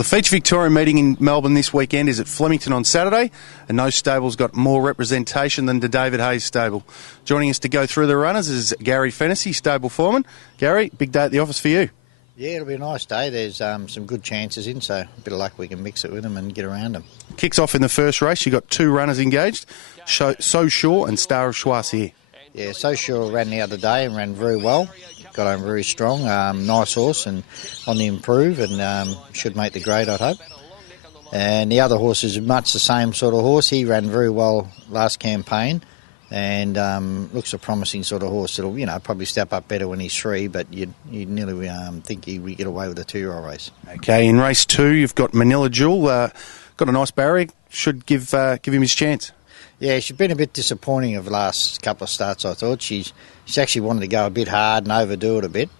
Well, the Feature Victoria meeting in Melbourne this weekend is at Flemington on Saturday, and no stable's got more representation than the David Hayes stable. Joining us to go through the runners is Gary Fennessy, stable foreman. Gary, big day at the office for you. Yeah, it'll be a nice day. There's some good chances in, so a bit of luck we can mix it with them and get around them. Kicks off in the first race. You got two runners engaged, So Sure and Star of Choisier. Yeah, So Sure ran the other day and ran very well. Got home very strong. Nice horse and on the improve and should make the grade, I'd hope. And the other horse is much the same sort of horse. He ran very well last campaign and looks a promising sort of horse. It'll, probably step up better when he's 3, but you'd nearly think he would get away with a 2-year-old race. Okay, in race 2, you've got Manila Jewel. Got a nice barrier. Should give him his chance. Yeah, she's been a bit disappointing of the last couple of starts, I thought. She's actually wanted to go a bit hard and overdo it a bit.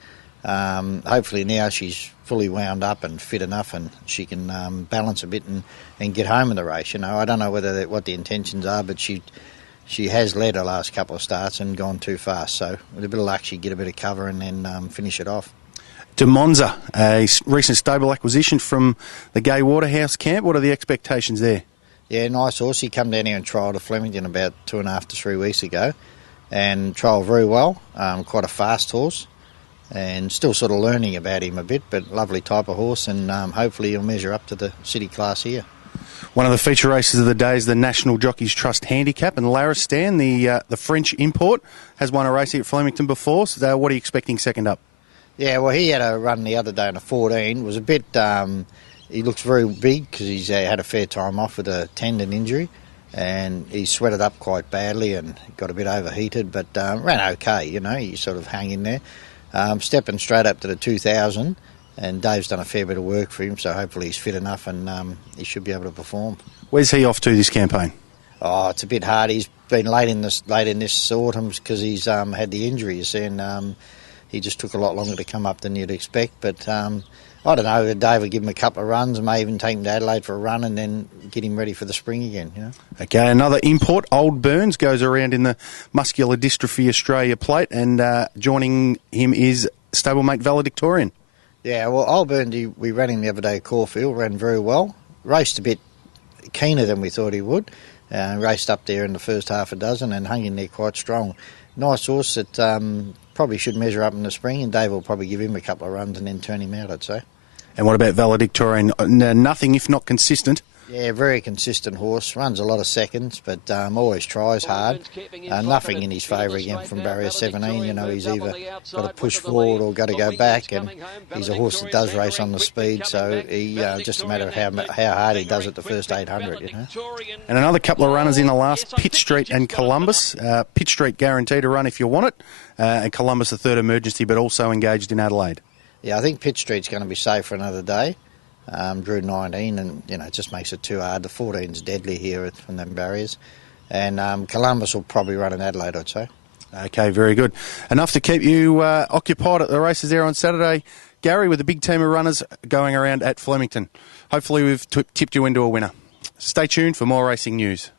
Hopefully now she's fully wound up and fit enough and she can balance a bit and get home in the race. I don't know what the intentions are, but she has led her last couple of starts and gone too fast. So with a bit of luck, she'd get a bit of cover and then finish it off. De Monza, a recent stable acquisition from the Gay Waterhouse camp. What are the expectations there? Yeah, nice horse. He came down here and trialled at Flemington about 2.5 to 3 weeks ago and trialled very well. Quite a fast horse and still sort of learning about him a bit, but lovely type of horse and hopefully he'll measure up to the city class here. One of the feature races of the day is the National Jockeys Trust Handicap, and Laristan, the French import, has won a race here at Flemington before. So what are you expecting second up? Yeah, well, he had a run the other day in a 14. It was a bit... he looks very big because he's had a fair time off with a tendon injury and he sweated up quite badly and got a bit overheated, but ran okay, he sort of hung in there. Stepping straight up to the 2000 and Dave's done a fair bit of work for him, so hopefully he's fit enough and he should be able to perform. Where's he off to this campaign? Oh, it's a bit hard. He's been late in this autumn because he's had the injuries and he just took a lot longer to come up than you'd expect, but... I don't know, Dave will give him a couple of runs, may even take him to Adelaide for a run and then get him ready for the spring again, Okay, another import, Old Burns, goes around in the Muscular Dystrophy Australia plate and joining him is stablemate Valedictorian. Yeah, well, Old Burns, we ran him the other day at Caulfield, ran very well, raced a bit keener than we thought he would, raced up there in the first half a dozen and hung in there quite strong. Nice horse that probably should measure up in the spring and Dave will probably give him a couple of runs and then turn him out, I'd say. And what about Valedictorian? Nothing if not consistent. Yeah, very consistent horse. Runs a lot of seconds, but always tries hard. Nothing in his favour again from barrier 17. He's either got to push forward or got to go back, and he's a horse that does race on the speed, so he just a matter of how hard he does at the first 800, And another couple of runners in the last, Pitt Street and Columbus. Pitt Street guaranteed a run if you want it, and Columbus a third emergency, but also engaged in Adelaide. Yeah, I think Pitt Street's going to be safe for another day. Drew 19 and, it just makes it too hard. The 14's deadly here from them barriers. And Columbus will probably run in Adelaide, I'd say. Okay, very good. Enough to keep you occupied at the races there on Saturday, Gary, with a big team of runners going around at Flemington. Hopefully we've tipped you into a winner. Stay tuned for more racing news.